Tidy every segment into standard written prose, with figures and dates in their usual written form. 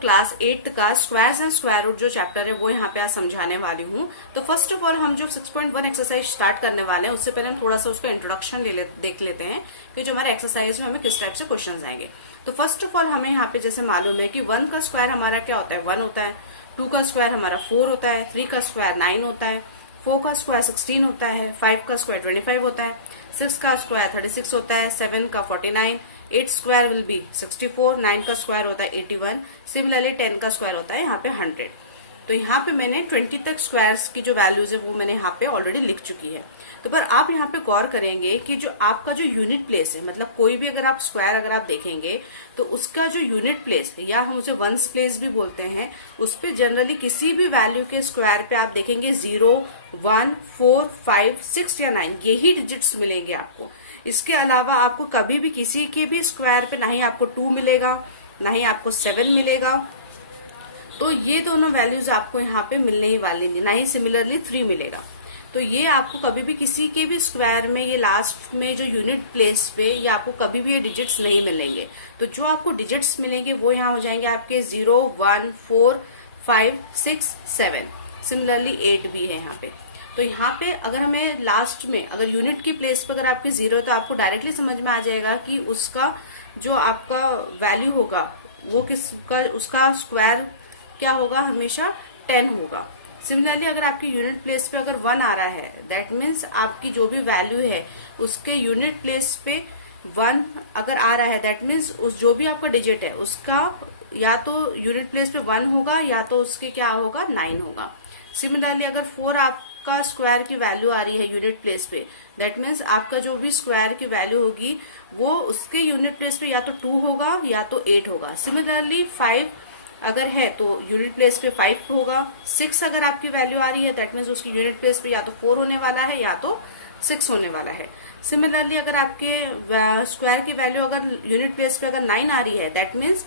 Class 8 का squares and square root जो chapter है वो यहाँ पे आज समझाने वाली हूँ। तो फर्स्ट ऑफ ऑल हम जो 6.1 एक्सरसाइज स्टार्ट करने वाले हैं उससे पहले हम थोड़ा सा उसका इंट्रोडक्शन देख लेते हैं कि जो हमारे एक्सरसाइज में हमें किस टाइप से क्वेश्चन आएंगे। तो फर्स्ट ऑफ ऑल हमें यहाँ पे जैसे मालूम है कि 1 का स्क्वायर हमारा क्या होता है, 1 होता है। 2 का स्क्वायर हमारा 4 होता है। 3 का स्क्वायर 9 होता है। 4 का स्क्वायर 16 होता है। 5 का स्क्वायर 25 होता है। 6 का स्क्वायर 36 होता है। 7 का 49। 8 स्क्वायर विल बी 64। 9 का स्क्वायर होता है 81। सिमिलरली 10 का स्क्वायर होता है यहाँ पे 100। तो यहाँ पे मैंने 20 तक स्क्वायर्स की जो वैल्यूज है वो मैंने यहाँ पे ऑलरेडी लिख चुकी है। तो पर आप यहाँ पे गौर करेंगे कि जो आपका जो यूनिट प्लेस है, मतलब कोई भी अगर आप स्क्वायर अगर आप देखेंगे तो उसका जो यूनिट प्लेस है या हम उसे वंस प्लेस भी बोलते हैं, उस पे जनरली किसी भी वैल्यू के स्क्वायर पे आप देखेंगे 0, 1, 4, 5, 6 या 9 यही डिजिट्स मिलेंगे आपको। इसके अलावा आपको कभी भी किसी के भी स्क्वायर पे ना ही आपको 2 मिलेगा, ना ही आपको 7 मिलेगा। तो ये दोनों वैल्यूज आपको यहाँ पे मिलने ही वाली नहीं, ना ही सिमिलरली 3 मिलेगा। तो ये आपको कभी भी किसी के भी स्क्वायर में ये लास्ट में जो यूनिट प्लेस पे ये आपको कभी भी ये डिजिट्स नहीं मिलेंगे। तो जो आपको डिजिट्स मिलेंगे वो यहाँ हो जाएंगे आपके 0, 1, 4, 5, 6, 7। सिमिलरली 8 भी है यहाँ पे। तो यहाँ पे अगर हमें लास्ट में अगर यूनिट की प्लेस पर अगर आपके 0 है तो आपको डायरेक्टली समझ में आ जाएगा कि उसका जो आपका वैल्यू होगा वो किसका, उसका स्क्वायर क्या होगा, हमेशा 10 होगा। सिमिलरली अगर आपकी यूनिट प्लेस पे अगर 1 आ रहा है, दैट मीन्स आपकी जो भी वैल्यू है उसके यूनिट प्लेस पे 1 अगर आ रहा है, दैट मीन्स उस जो भी आपका डिजिट है उसका या तो यूनिट प्लेस पे 1 होगा या तो उसके क्या होगा, 9 होगा। सिमिलरली अगर 4 आपका स्क्वायर की वैल्यू आ रही है यूनिट प्लेस पे, दैट मीन्स आपका जो भी स्क्वायर की वैल्यू होगी वो उसके यूनिट प्लेस पे या तो 2 होगा या तो 8 होगा। सिमिलरली 5 अगर है तो यूनिट प्लेस पे 5 होगा। 6 अगर आपकी वैल्यू आ रही है दैट मीन्स उसकी यूनिट प्लेस पे या तो 4 होने वाला है या तो 6 होने वाला है। सिमिलरली अगर आपके स्क्वायर की वैल्यू अगर यूनिट प्लेस पे अगर 9 आ रही है, दैट मीन्स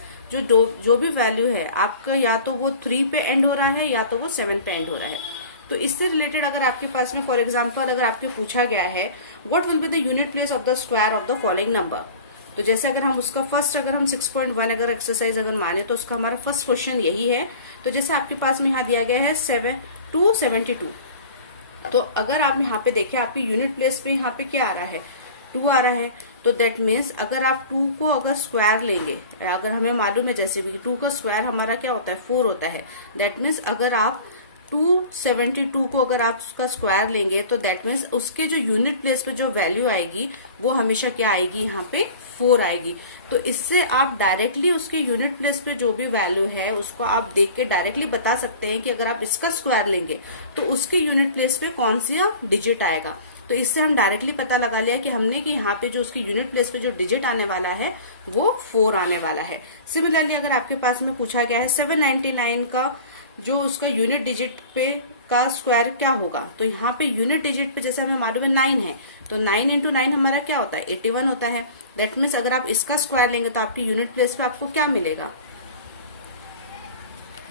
जो भी वैल्यू है आपका या तो वो 3 पे एंड हो रहा है या तो वो 7 पे एंड हो रहा है। तो इससे रिलेटेड अगर आपके पास में फॉर एग्जाम्पल अगर आपके पूछा गया है what will be the unit place of the square of the following number, तो जैसे अगर हम उसका फर्स्ट अगर हम 6.1 अगर एक्सरसाइज अगर माने तो उसका हमारा फर्स्ट क्वेश्चन यही है। तो जैसे आपके पास में यहाँ दिया गया है 272। तो अगर आप यहाँ पे देखें आपके यूनिट प्लेस पे यहाँ पे क्या आ रहा है, 2 आ रहा है। तो दैट मीन्स अगर आप 2 को अगर स्क्वायर लेंगे, अगर हमें मालूम है जैसे भी 2 का स्क्वायर हमारा क्या होता है, 4 होता है। दैट मीन्स अगर आप 272 को अगर आप उसका स्क्वायर लेंगे तो दैट मीन्स उसके जो यूनिट प्लेस पे जो वैल्यू आएगी वो हमेशा क्या आएगी, यहाँ पे 4 आएगी। तो इससे आप डायरेक्टली उसके यूनिट प्लेस पे जो भी वैल्यू है उसको आप देख के डायरेक्टली बता सकते हैं कि अगर आप इसका स्क्वायर लेंगे तो उसके यूनिट प्लेस पे कौन सा डिजिट आएगा। तो इससे हम डायरेक्टली पता लगा लिया कि हमने कि यहाँ पे जो उसकी यूनिट प्लेस पे जो डिजिट आने वाला है वो 4 आने वाला है। सिमिलरली अगर आपके पास में पूछा गया है 799 का जो उसका यूनिट डिजिट पे का स्क्वायर क्या होगा, तो यहाँ पे यूनिट डिजिट पे जैसे हमें मालूम है 9 है, तो 9 इंटू 9 हमारा क्या होता है, 81 होता है। दैट मीन्स अगर आप इसका स्क्वायर लेंगे तो आपकी यूनिट प्लेस पे आपको क्या मिलेगा,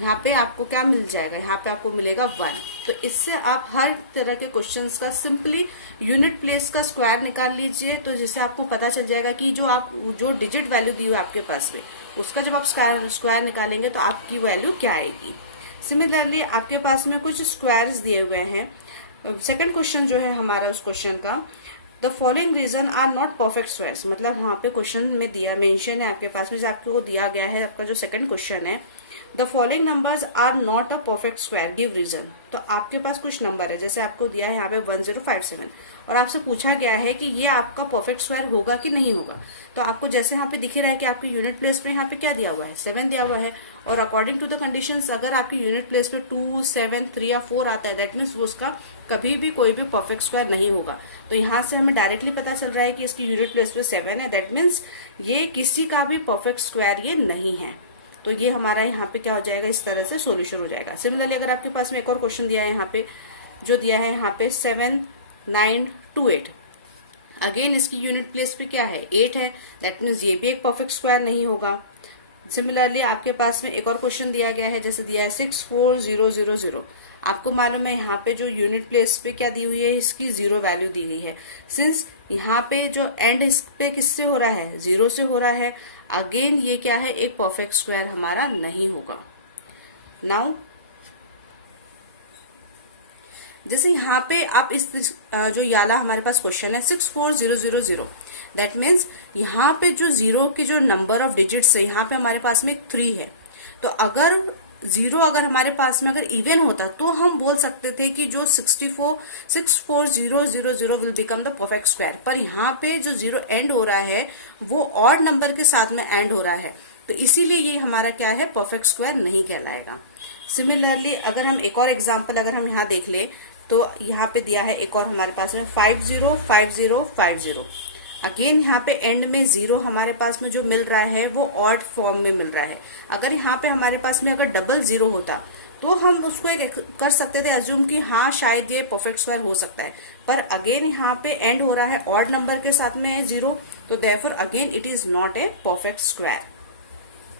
यहाँ पे आपको क्या मिल जाएगा, यहाँ पे आपको मिलेगा 1। तो इससे आप हर तरह के क्वेश्चंस का सिंपली यूनिट प्लेस का स्क्वायर निकाल लीजिए, तो जिससे आपको पता चल जाएगा कि जो डिजिट वैल्यू दी हुई आपके पास में उसका जब आप स्क्वायर निकालेंगे तो आपकी वैल्यू क्या आएगी। सिमिलरली आपके पास में कुछ स्क्वायर्स दिए हुए हैं। सेकंड क्वेश्चन जो है हमारा उस क्वेश्चन का, the following reason are not perfect squares, मतलब वहां पे क्वेश्चन में दिया मेंशन है आपके पास में, जो आपको दिया गया है आपका जो सेकंड क्वेश्चन है, the following numbers are not a perfect square, give reason. तो आपके पास कुछ नंबर है, जैसे आपको दिया है यहाँ पे 1057 और आपसे पूछा गया है कि ये आपका परफेक्ट स्क्वायर होगा कि नहीं होगा। तो आपको जैसे यहाँ पे दिख रहा है कि आपकी यूनिट प्लेस पे यहाँ पे क्या दिया हुआ है, 7 दिया हुआ है, और अकॉर्डिंग टू द कंडीशंस अगर आपकी यूनिट प्लेस पे 2, 7, 3 या 4 आता है, दैट मीन्स वो उसका कभी भी कोई भी परफेक्ट स्क्वायर नहीं होगा। तो यहाँ से हमें डायरेक्टली पता चल रहा है कि इसकी यूनिट प्लेस पे 7 है, दैट मीन्स ये किसी का भी परफेक्ट स्क्वायर ये नहीं है। तो ये हमारा यहाँ पे क्या हो जाएगा, इस तरह से सॉल्यूशन हो जाएगा। सिमिलरली अगर आपके पास में एक और क्वेश्चन दिया है यहाँ पे, जो दिया है यहाँ पे 7928, अगेन इसकी यूनिट प्लेस पे क्या है, 8 है, दैट मीन्स ये भी एक परफेक्ट स्क्वायर नहीं होगा। सिमिलरली आपके पास में एक और क्वेश्चन दिया गया है, जैसे दिया है 64000, आपको मालूम है यहाँ पे जो यूनिट प्लेस पे क्या दी हुई है, इसकी 0 वैल्यू दी गई है। सिंस यहाँ पे जो एंड इस पे किससे हो रहा है, 0 से हो रहा है, अगेन ये क्या है, एक परफेक्ट स्क्वायर हमारा नहीं होगा। नाउ जैसे यहाँ पे आप इस जो याला हमारे पास क्वेश्चन है 64000, दैट मीन्स यहाँ पे जो 0 की जो नंबर ऑफ डिजिट्स है, यहाँ पे हमारे पास में 3 है। तो अगर 0 अगर हमारे पास में अगर इवन होता तो हम बोल सकते थे कि जो 64000 will become the perfect square. पर यहाँ पे जो 0 एंड हो रहा है वो ऑड नंबर के साथ में एंड हो रहा है, तो इसीलिए ये हमारा क्या है, परफेक्ट स्क्वायर नहीं कहलाएगा। सिमिलरली अगर हम एक और एग्जाम्पल अगर हम यहाँ देख ले तो यहाँ पे दिया है एक और हमारे पास में 505050। अगेन यहाँ पे एंड में 0 हमारे पास में जो मिल रहा है वो ऑड फॉर्म में मिल रहा है। अगर यहाँ पे हमारे पास में अगर डबल 0 होता तो हम उसको एक कर सकते थे अज्यूम कि हाँ शायद ये परफेक्ट स्क्वायर हो सकता है। पर अगेन यहाँ पे एंड हो रहा है ऑड नंबर के साथ में 0, तो therefore again it is not a perfect square.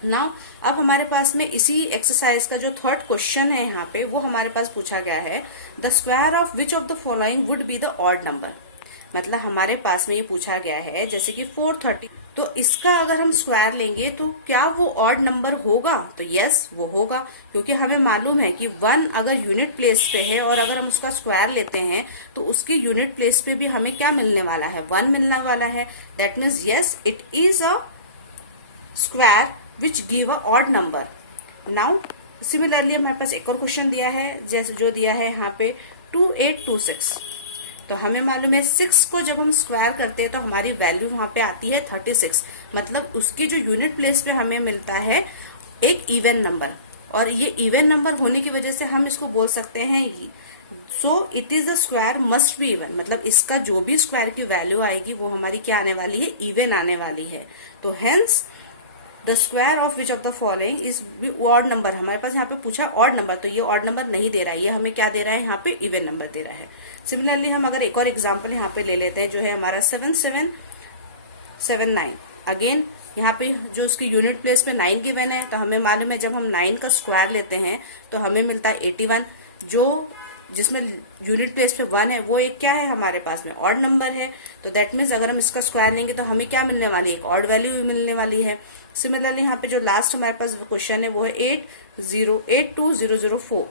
Now अब हमारे पास में इसी एक्सरसाइज का जो थर्ड क्वेश्चन है यहाँ पे वो हमारे पास पूछा गया है, the square of which of the following would be the odd number. मतलब हमारे पास में ये पूछा गया है जैसे कि 430, तो इसका अगर हम स्क्वायर लेंगे तो क्या वो ऑड नंबर होगा, तो यस वो होगा, क्योंकि हमें मालूम है कि 1 अगर यूनिट प्लेस पे है और अगर हम उसका स्क्वायर लेते हैं तो उसकी यूनिट प्लेस पे भी हमें क्या मिलने वाला है, 1 मिलने वाला है। That means yes it is a square which give a odd number. Now similarly हमारे पास एक और क्वेश्चन दिया है, जैसे जो दिया है यहाँ पे 2826। तो हमें मालूम है 6 को जब हम स्क्वायर करते हैं तो हमारी वैल्यू वहां पे आती है 36। मतलब उसकी जो यूनिट प्लेस पे हमें मिलता है एक इवन नंबर, और ये इवन नंबर होने की वजह से हम इसको बोल सकते हैं so it is the square must be even. मतलब इसका जो भी स्क्वायर की वैल्यू आएगी वो हमारी क्या आने वाली है, इवन आने वाली है। तो hence the square of which of the following is odd number. हमारे पास यहाँ पे पूछा ऑड नंबर, तो ये ऑड नंबर नहीं दे रहा है, ये हमें क्या दे रहा है, यहाँ पे इवन नंबर दे रहा है। सिमिलरली हम अगर एक और एग्जांपल यहाँ पे ले लेते हैं जो है हमारा 7779। अगेन यहाँ पे जो उसकी यूनिट प्लेस पे 9 गिवन है, तो हमें मालूम है जब हम 9 का स्क्वायर लेते हैं तो हमें मिलता है 81, जो जिसमें यूनिट प्लेस पे 1 है वो एक क्या है हमारे पास में ऑड नंबर है। तो दैट मीन्स अगर हम इसका स्क्वायर लेंगे तो हमें क्या मिलने वाली है, एक ऑड वैल्यू भी मिलने वाली है। सिमिलरली यहाँ पे जो लास्ट हमारे पास क्वेश्चन है वो है 82004।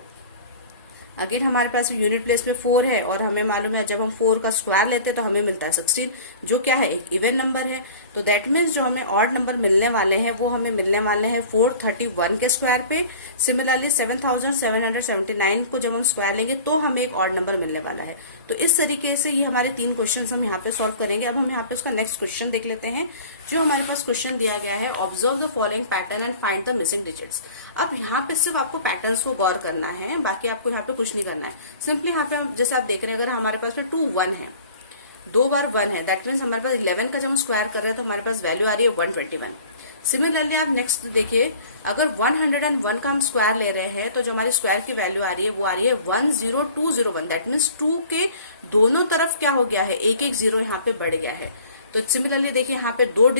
अगेन हमारे पास यूनिट प्लेस पे 4 है और हमें मालूम है जब हम 4 का स्क्वायर लेते हैं तो हमें मिलता है 16, जो क्या है एक इवन नंबर है। तो दैट मीन्स जो हमें ऑड नंबर मिलने वाले हैं वो हमें मिलने वाले हैं 431 के स्क्वायर पे। सिमिलरली 7779 को जब हम स्क्वायर लेंगे तो हमें एक ऑड नंबर मिलने वाला है। तो इस तरीके से ये हमारे 3 क्वेश्चन हम यहाँ पे सॉल्व करेंगे। अब हम यहाँ पे उसका नेक्स्ट क्वेश्चन देख लेते हैं। जो हमारे पास क्वेश्चन दिया गया है, observe the following pattern and find the missing digits. अब यहाँ पे सिर्फ आपको पैटर्न्स को गौर करना है, बाकी आपको यहाँ पे कुछ नहीं करना है। सिंपली यहाँ पे हम जैसे आप देख रहे हैं, अगर हमारे पास में 2 1 है, 2 बार 1 है, दैट मीन्स हमारे पास 11 का जब हम स्क्वायर कर रहे हैं तो हमारे पास वैल्यू आ रही है 121। सिमिलरली आप नेक्स्ट देखिए, अगर 101 का हम स्क्वायर ले रहे हैं तो जो हमारी स्क्वायर की वैल्यू आ रही है वो आ रही है 10201। दैट मीन्स 2 के दोनों तरफ क्या हो गया है, एक एक 0 यहाँ पे बढ़ गया है। तो सिमिलरली देखिए यहाँ पे 2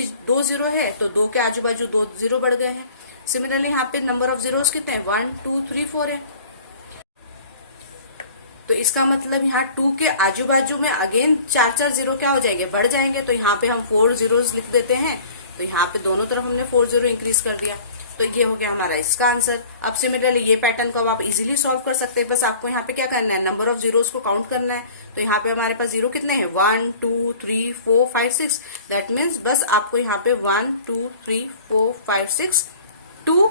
0 है तो 2 के आजू बाजू 2 0 बढ़ गए हैं। सिमिलरली यहाँ पे नंबर ऑफ जीरोस कितने हैं, 1 2 3 4 है। तो इसका मतलब यहाँ 2 के आजू बाजू में अगेन 4 0 क्या हो जाएंगे, बढ़ जाएंगे। तो यहाँ पे हम 4 zeros लिख देते हैं, तो यहाँ पे दोनों तरफ हमने 4 0 इंक्रीज कर दिया। तो ये हो गया हमारा इसका आंसर। अब सिमिलरली ये पैटर्न को आप इजीली सॉल्व कर सकते हैं, बस आपको यहाँ पे क्या करना है, नंबर ऑफ जीरोस को काउंट करना है। तो यहाँ पे हमारे पास 0 कितने हैं, 1 2 3 4 5 6। दैट मीन्स बस आपको यहाँ पे 1 2 3 4 5 6 2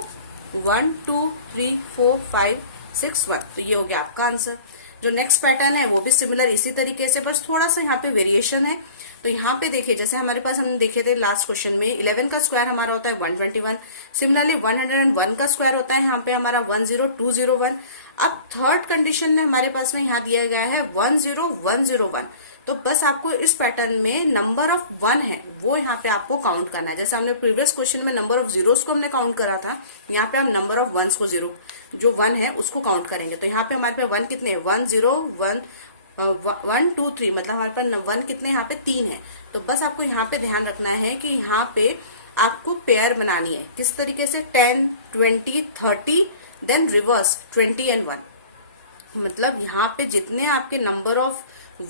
1 2 3 4 5 6 1। तो ये हो गया आपका आंसर। जो नेक्स्ट पैटर्न है वो भी सिमिलर इसी तरीके से, बस थोड़ा सा यहाँ पे वेरिएशन है। तो यहाँ पे देखिए जैसे हमारे पास हमने देखे थे लास्ट क्वेश्चन में 11 का स्क्वायर हमारा होता है 121। सिमिलरली 101 का स्क्वायर होता है यहाँ पे हमारा 10201। अब थर्ड कंडीशन में हमारे पास में यहाँ दिया गया है 10101। तो बस आपको इस पैटर्न में नंबर ऑफ 1 है वो यहाँ पे आपको काउंट करना है। जैसे हमने प्रीवियस क्वेश्चन में नंबर ऑफ जीरोस को हमने काउंट करा था, यहाँ पे हम नंबर ऑफ वंस को जो 1 है उसको काउंट करेंगे। तो यहाँ पे हमारे पे 1 कितने हैं, 1 0 1 1 2 3, मतलब हमारे पास 1 कितने यहाँ पे 3 है। तो बस आपको यहाँ पे ध्यान रखना है कि यहाँ पे आपको पेयर बनानी है। किस तरीके से, 10 20 30 देन रिवर्स 20 and 1। मतलब यहाँ पे जितने आपके नंबर ऑफ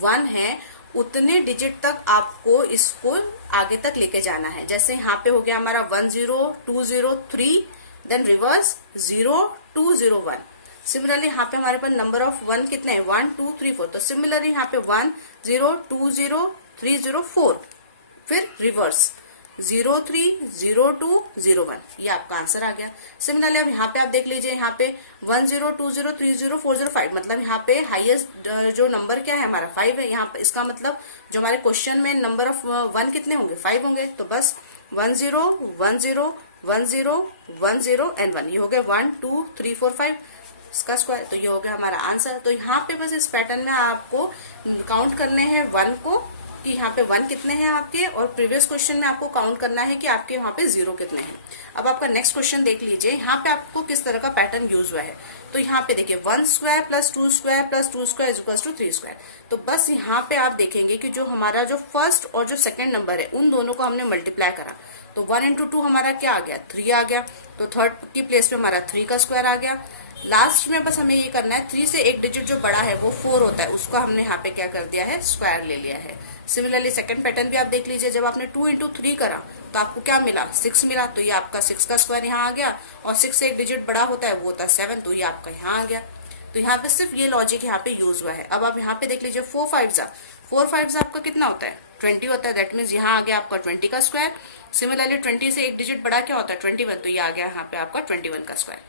1 है उतने डिजिट तक आपको इसको आगे तक लेके जाना है। जैसे यहाँ पे हो गया हमारा 10203, देन रिवर्स 0201। सिमिलरली यहाँ पे हमारे पास नंबर ऑफ 1 कितने हैं 1 2 3 4। तो सिमिलरली यहाँ पे 1 0 2 0 3 0 4, फिर रिवर्स 030201, ये आपका आंसर आ गया। सिमिलरली अब यहाँ पे आप देख लीजिए, यहाँ पे 1020304005, मतलब यहाँ पे हाईएस्ट जो नंबर क्या है हमारा 5 है। यहाँ पे इसका मतलब जो हमारे क्वेश्चन में नंबर ऑफ 1 कितने होंगे 5 होंगे। तो बस 10 10 10 10 एंड 1, ये हो गया 1 2 3 4 5 इसका स्क्वायर। तो ये हो गया हमारा आंसर। तो यहाँ पे बस इस पैटर्न में आपको काउंट करने हैं 1 को कि यहाँ पे 1 कितने हैं आपके, और प्रीवियस क्वेश्चन में आपको काउंट करना है कि आपके वहां पे 0 कितने हैं। अब आपका नेक्स्ट क्वेश्चन देख लीजिए, यहाँ पे आपको किस तरह का पैटर्न यूज हुआ है। तो यहाँ पे देखिए 1 square plus 2 square plus 2 square equals to 3 square. तो बस यहाँ पे आप देखेंगे कि जो हमारा जो फर्स्ट और जो सेकंड नंबर है उन दोनों को हमने मल्टीप्लाई करा। तो 1 इंटू 2 हमारा क्या आ गया 3 आ गया। तो थर्ड की प्लेस पे हमारा 3 का स्क्वायर आ गया। लास्ट में बस हमें ये करना है 3 से एक डिजिट जो बड़ा है वो 4 होता है, उसको हमने यहाँ पे क्या कर दिया है स्क्वायर ले लिया है। सिमिलरली सेकंड पैटर्न भी आप देख लीजिए, जब आपने 2 इंटू 3 करा तो आपको क्या मिला 6 मिला। तो ये आपका 6 का स्क्वायर यहाँ आ गया, और 6 से एक डिजिट बड़ा होता है वो होता है 7, तो ये आपका यहाँ आ गया। तो यहाँ पे सिर्फ ये लॉजिक यहाँ पे यूज हुआ है। अब आप यहाँ पे देख लीजिए 4 5 आपका कितना होता है 20 होता है। दैट मीन्स यहाँ आ गया आपका 20 का स्क्वायर। सिमिलरली 20 से एक डिजिट बड़ा क्या होता है 21, तो ये आ गया यहाँ पे आपका 21 का स्क्वायर।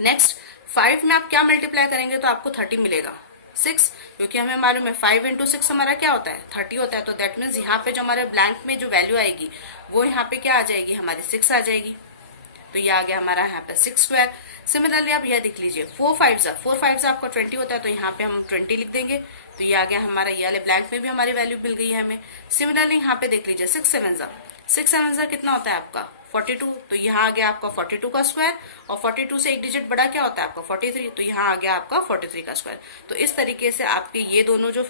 नेक्स्ट 5 में आप क्या मल्टीप्लाई करेंगे तो आपको 30 मिलेगा 6, क्योंकि हमें मालूम है 5 इंटू 6 हमारा क्या होता है 30 होता है। तो दैट मीन्स यहाँ पे जो हमारे ब्लैंक में जो वैल्यू आएगी वो यहाँ पे क्या आ जाएगी हमारी 6 आ जाएगी। तो ये आ गया हमारा यहाँ पे 6 स्क्वायर। सिमिलरली आप यह देख लीजिए 4 5 आपका 20 होता है, तो यहाँ पे हम 20 लिख देंगे। तो ये आ गया हमारा, ये वाले ब्लैंक में भी हमारी वैल्यू मिल गई है हमें। सिमिलरली यहाँ पे देख लीजिए 6 7 कितना होता है आपका 42, तो यहाँ आ गया आपका 42 का स्क्वायर, और 42 से एक डिजिट बड़ा क्या होता है आपका 43, तो यहाँ आ गया आपका 43 का स्क्वायर। तो इस तरीके से आपके ये दोनों जो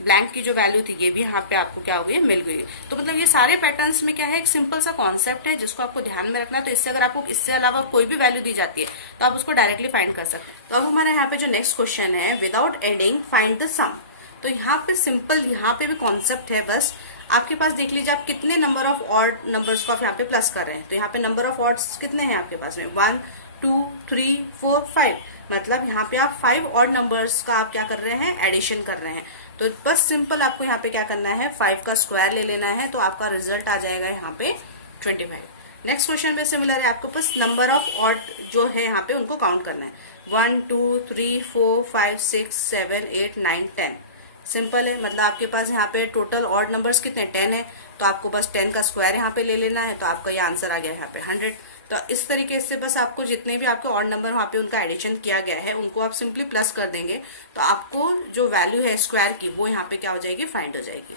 ब्लैंक की जो वैल्यू थी ये भी यहाँ पे आपको क्या हो गई मिल गई। तो मतलब ये सारे पैटर्न्स में क्या है एक सिंपल सा कॉन्सेप्ट है जिसको आपको ध्यान में रखना है। तो इससे अगर आपको इससे अलावा कोई भी वैल्यू दी जाती है तो आप उसको डायरेक्टली फाइंड कर सकते हैं। तो अब हमारा यहाँ पे जो नेक्स्ट क्वेश्चन है विदाउट एडिंग फाइंड द सम। तो यहाँ पे सिंपल यहाँ पे भी कॉन्सेप्ट है, बस आपके पास देख लीजिए आप कितने नंबर ऑफ ऑड नंबर्स को आप यहाँ पे प्लस कर रहे हैं। तो यहाँ पे नंबर ऑफ ऑड्स कितने हैं आपके पास में 1 2 3 4 5, मतलब यहाँ पे आप 5 ऑड नंबर्स का आप क्या कर रहे हैं एडिशन कर रहे हैं। तो बस सिंपल आपको यहाँ पे क्या करना है 5 का स्क्वायर ले लेना है, तो आपका रिजल्ट आ जाएगा यहाँ पे 25। नेक्स्ट क्वेश्चन में सिमिलर है, आपको बस नंबर ऑफ ऑड जो है यहाँ पे उनको काउंट करना है 1 2 3 4 5 6 7 8 9 10। सिंपल है, मतलब आपके पास यहाँ पे टोटल ऑड नंबर्स कितने 10 है, तो आपको बस 10 का स्क्वायर यहाँ पे ले लेना है। तो आपका ये आंसर आ गया यहाँ पे 100। तो इस तरीके से बस आपको जितने भी आपके ऑड नंबर वहाँ पे उनका एडिशन किया गया है उनको आप सिंपली प्लस कर देंगे, तो आपको जो वैल्यू है स्क्वायर की वो यहाँ पे क्या हो जाएगी फाइंड हो जाएगी।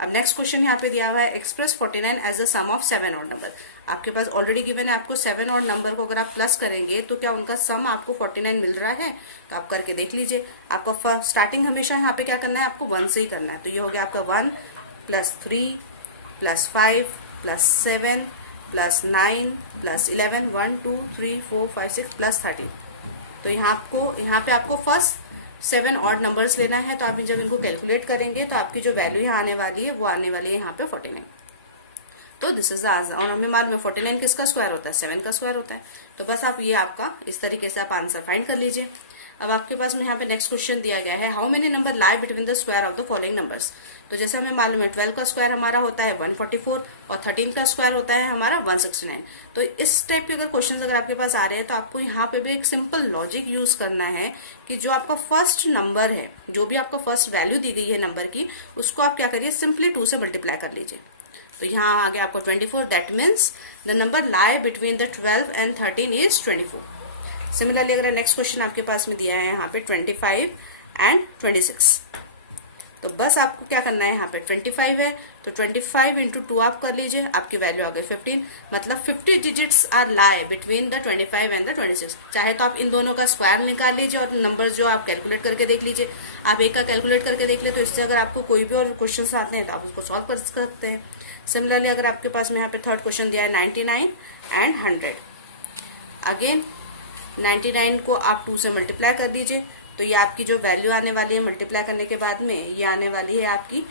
अब नेक्स्ट क्वेश्चन यहाँ पे दिया हुआ है express 49 as the sum of 7 odd number. आपके पास ऑलरेडी गिवन है, आपको 7 ऑड नंबर को अगर आप प्लस करेंगे तो क्या उनका सम आपको 49 मिल रहा है। तो आप करके देख लीजिए, आपका स्टार्टिंग हमेशा यहाँ पे क्या करना है आपको 1 से ही करना है। तो ये हो गया आपका 1 plus 3 plus 5 plus 7 plus 9 plus 11 1 2 3 4 5 6 plus 13। तो यहाँ पे आपको फर्स्ट 7 ऑड नंबर्स लेना है। तो आप जब इनको कैलकुलेट करेंगे तो आपकी जो वैल्यू यहाँ आने वाली है वो आने वाली है यहाँ पे 49। तो दिस इज द आंसर। और हमें मालूम है 49 किसका स्क्वायर होता है 7 का स्क्वायर होता है। तो बस आप ये आपका इस तरीके से आप आंसर फाइंड कर लीजिए। अब आपके पास में यहाँ पे नेक्स्ट क्वेश्चन दिया गया है how many number lie between the square of the following numbers. तो जैसे हमें मालूम है 12 का स्क्वायर हमारा होता है 144 और 13 का स्क्वायर होता है हमारा 169। तो इस टाइप के अगर क्वेश्चन अगर आपके पास आ रहे हैं तो आपको यहाँ पे भी एक सिंपल लॉजिक यूज करना है कि जो आपका फर्स्ट नंबर है, जो भी आपको फर्स्ट वैल्यू दी गई है नंबर की, उसको आप क्या करिए सिंपली 2 से मल्टीप्लाई कर लीजिए। तो यहाँ आ गया आपको 24, that means the number lie between the 12 and 13 is 24। Similarly अगर नेक्स्ट क्वेश्चन आपके पास में दिया है यहाँ पे 25 एंड 26। तो बस आपको क्या करना है यहाँ पे 25 है तो 25 इंटू 2 आप कर लीजिए, आपकी वैल्यू आ गई 15। मतलब 50 digits are lie between the 25 and the 26। चाहे तो आप इन दोनों का स्क्वायर निकाल लीजिए और नंबर जो आप कैलकुलेट करके देख लीजिए। आप एक का कैलकुलेट करके देख ले तो इससे अगर आपको कोई भी और क्वेश्चन आते हैं तो आप उसको सॉल्व कर सकते हैं। सिमिलरली अगर आपके पास में यहाँ पे थर्ड क्वेश्चन दिया है 99 एंड 100। अगेन 99 को आप 2 से मल्टीप्लाई कर दीजिए तो तो ये आपकी जो वैल्यू आने वाली है मल्टीप्लाई करने के बाद में, ये आने वाली है आपकी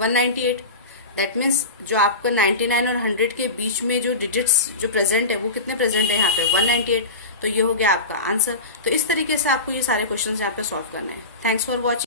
198। दैट मीन्स जो आपका 99 और 100 के बीच में जो डिजिट्स जो प्रेजेंट है वो कितने प्रेजेंट है यहाँ पे 198। तो ये हो गया आपका आंसर। तो इस तरीके से आपको ये सारे क्वेश्चंस यहाँ पे सॉल्व करने हैं। Thanks for watching.